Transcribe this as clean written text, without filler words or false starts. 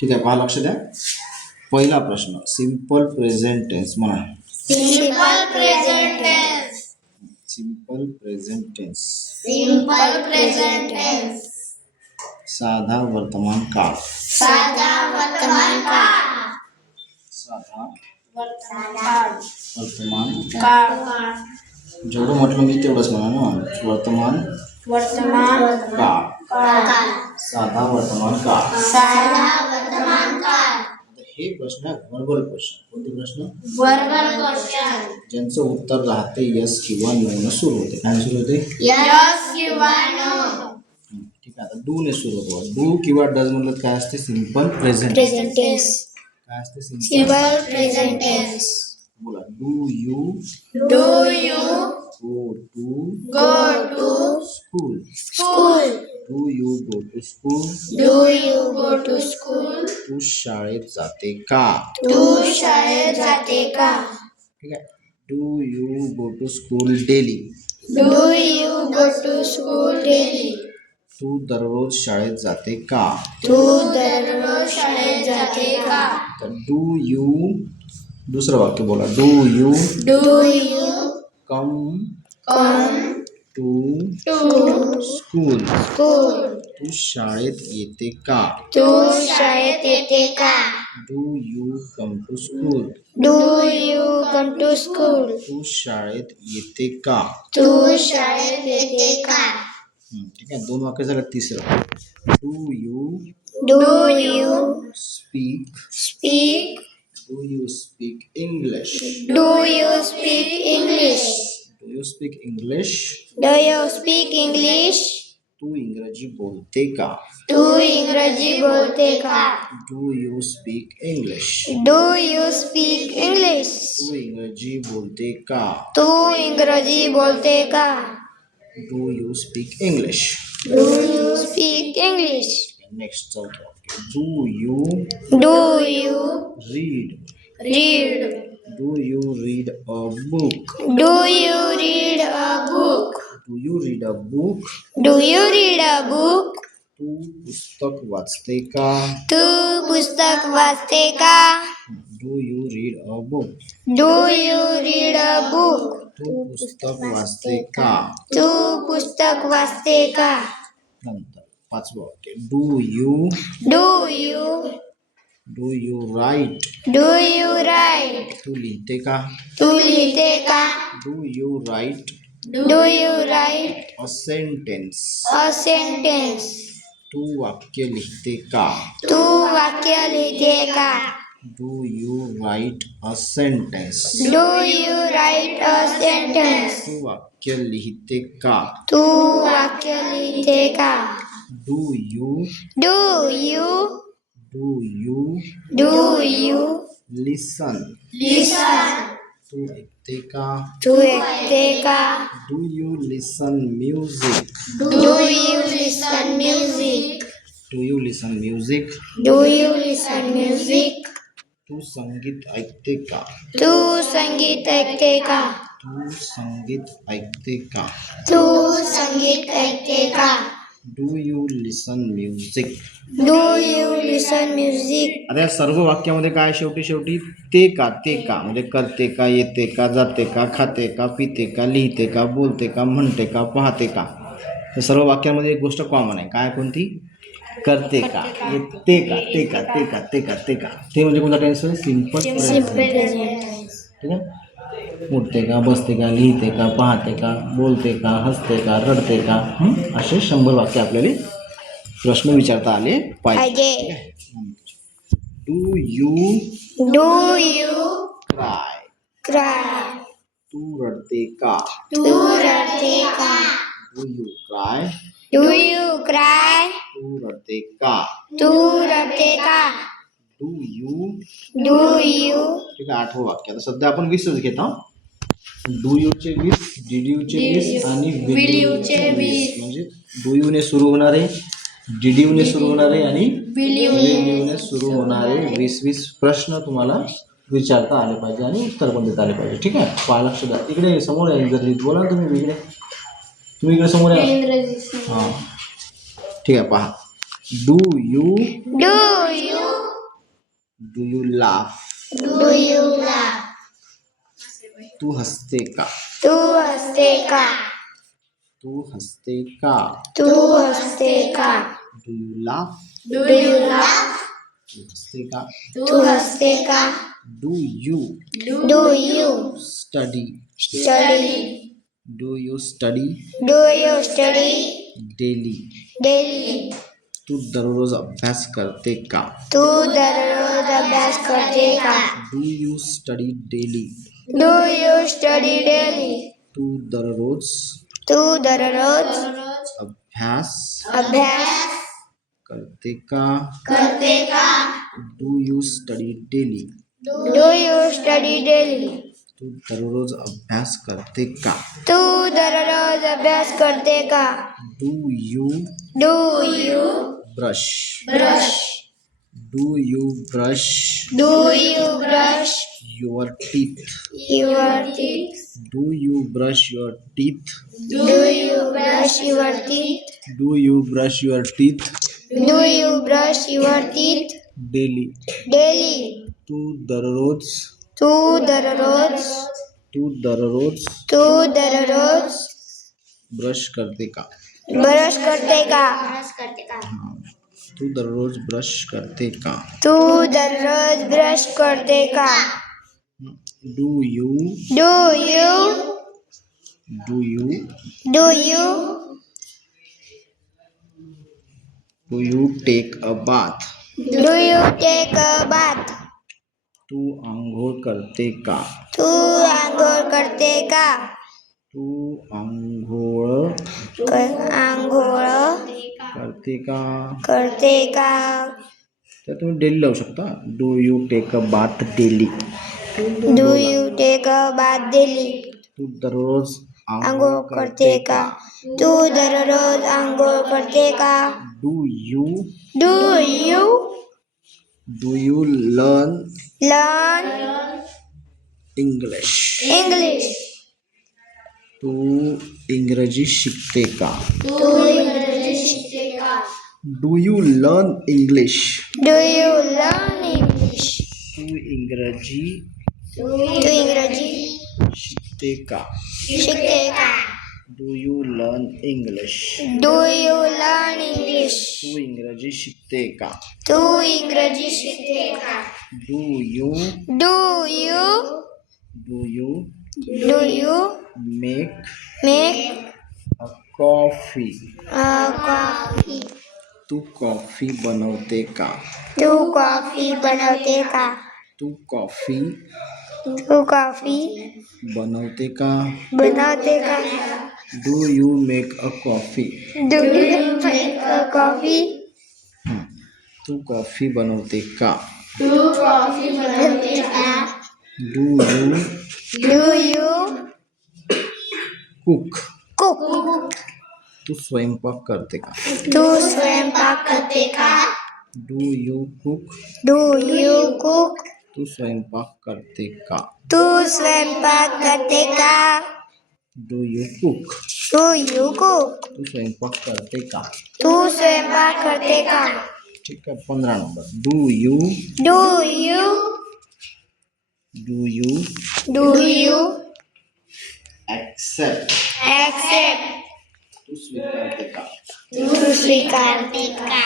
ठीक आहे, पहा लक्ष द्या. पहिला प्रश्न सिंपल प्रेझेंट टेन्स म्हणा. Simple present tense. Simple present tense. Simple present tense. साधा वर्तमान काळ. साधा वर्तमान काळ. साधा वर्तमान वर्तमान जेवढं म्हटलं मी तेवढंच म्हणा ना. वर्तमान काळ. साधा वर्तमान काळ. साधा वर्तमान काळ. हे प्रश्न वर्बल क्वेश्चन. कोणते प्रश्न? Verbal question. ज्यांचं उत्तर राहते यस किंवा नो न सुरू होते. काय सुरू होते? यस किंवा नो. ठीक आहे, आता डू ने सुरू होतो. डू किंवा डज म्हणलं काय असते? Simple present. Present tense. काय असते? Simple present tense. बोला. Do you go to school. school. Do you go to school. Do you go to school? तू शाळेत जाते का? तू शाळेत जाते का? ठीक आहे. Do you go to school daily. Do you go to school daily? तू दररोज शाळेत जाते का? तू दररोज शाळेत जाते का? तर डू यू दुसरं वाक्य बोला. Do you Do you come come to to school. school? तू शाळेत येते का? तू शाळेत येते का? Do you come to school. Do you come to school? तू शाळेत येते का? तू शाळेत येते का? ठीक आहे, दोन वाक्य झालं. तिसरं do you Do you speak. speak? Do you speak English. Do you speak English? Do you speak English. Do you speak English? तू इंग्रजी बोलते का? तू इंग्रजी बोलते का? Do you speak English. Do you speak English? तू इंग्रजी बोलते का? तू इंग्रजी बोलते का? Do you speak English. Do you speak English? Next चौथा वाक्य. Do you Do you read. read? Do you read a book. Do you read a book? Do you read a book. Do you read a book? तू पुस्तक वाचते का? तू पुस्तक वाचते का? Do you read a book. Do you read a book? तू पुस्तक वाचते का? तू पुस्तक वाचते का? नंतर पाचवं वाक्य. Do you Do you right. Do you write? तू लिहिते का? तू लिहिते का? Do you right Do you write a sentence. a sentence? तू वाक्य लिहिते का? तू वाक्य लिहिते का? Do you right a sentence. Do you write a sentence? तू वाक्य लिहिते का? तू वाक्य लिहिते का? Do you Do you listen. listen? तू ऐकते का? तू ऐकते का? Do you listen music. Do you listen music? Do you listen music. Do you listen music? तू संगीत ऐकते का? तू संगीत ऐकते का? तू संगीत ऐकते का? तू संगीत ऐकते का? Do you listen music. Do you listen music? आता या सर्व वाक्यामध्ये काय शेवटी ते का म्हणजे करते का, येते का, जाते का, खाते का, पिते का, लिहिते का, बोलते का, म्हणते का, पाहते का. या सर्व वाक्यांमध्ये एक गोष्ट कॉमन आहे. काय? कोणती? करते का, येते का, ते का. ते म्हणजे कोणता टेन्स? Simple present. ठीक आहे. उठते का, बसते का, लिहिते का, पाहते का, बोलते का, हसते का, रडते का, असे 100 वाक्य आपल्याला प्रश्न विचारता आले पाहिजे. Do you cry? तू रडते का? तू रडते का? Do you cry? Do you cry? तू रडते का? तू रडते का? डू यू ठीक आहे. 8वं वाक्य. आता सध्या आपण 20च घेत आहोत. डू यूचे 20, डीड यूचे 20 आणि विल यूचे 20. म्हणजे डू यू ने सुरू होणारे, डीड यू ने सुरू होणारे आणि विल यू ने सुरू होणारे 20 प्रश्न तुम्हाला विचारता आले पाहिजे आणि उत्तर पण देता आले पाहिजे. ठीक आहे. पहा लक्ष द्या. इकडे समोर आहे इंग्रजीत बोला ना तुम्ही. इकडे समोर आहे. हां ठीक आहे. पहा. Do you do you laugh? Do you laugh? तू हंसते का? तू हंसते का? तू हंसते का? तू हंसते का? Do you laugh? Do you laugh? तू हंसते का? तू हंसते का? Do you Do you study? study? Do you study Do you study daily? daily? तू दररोज अभ्यास करते का? तू दररोज अभ्यास करते का? Do you study daily? Do you study daily? तू दररोज तू दररोज अभ्यास अभ्यास करते का? करते का? Do you study daily? Do you study daily? तू दररोज अभ्यास करते का? तू दररोज अभ्यास करते का? Do you Do you brush? brush? Do you brush Do you brush your teeth? your teeth? Do you brush your teeth? Do you brush your teeth? Do you brush your teeth Do you brush your teeth daily? daily? तू दररोज तू दररोज तू दररोज तू दररोज brush करते का? Brush करते का? हाँ, तू दररोज ब्रश करते का? तू दररोज ब्रश करते का? Do you Do you do you do you do you take a bath? do you take a bath? तू आंघोळ करते का? तू आंघोळ करते का? तू आंघोळ आंघोळ करते का? करते का? तर तुम्ही डेली लावू शकता. Do you take a bath daily? Do you take a bath daily? तू दररोज आंघोळ करते का? तू दररोज आंघोळ करते का? Do you Do you learn learn English? English? तू इंग्रजी शिकते का? तू इंग्रजी शिकते का? Do you learn English? Do you learn English? तू इंग्रजी तू इंग्रजी शिकते का? शिकते का? Do you learn English? Do you learn English? तू इंग्रजी शिकते का? तू इंग्रजी शिकते का? Do you Do you make make a coffee? a coffee? तू कॉफी बनवते का? तू कॉफी बनवते का? तू कॉफी तू कॉफी बनवते का? बनवते का? Do you make a coffee? Do you make a coffee? तू कॉफी बनवते का? तू कॉफी बनवते का? Do you Do you cook? cook? तू स्वयंपाक करते का? तू स्वयंपाक करते का? Do you cook? Do you cook? तू स्वयंपाक करते का? तू स्वयंपाक करते का? Do you cook? Do you cook? तू स्वयंपाक करते का? तू स्वयंपाक करते का? ठीक आहे. 15 number. Do you Do you accept? accept? तू स्वीकारते का? तू स्वीकारते का?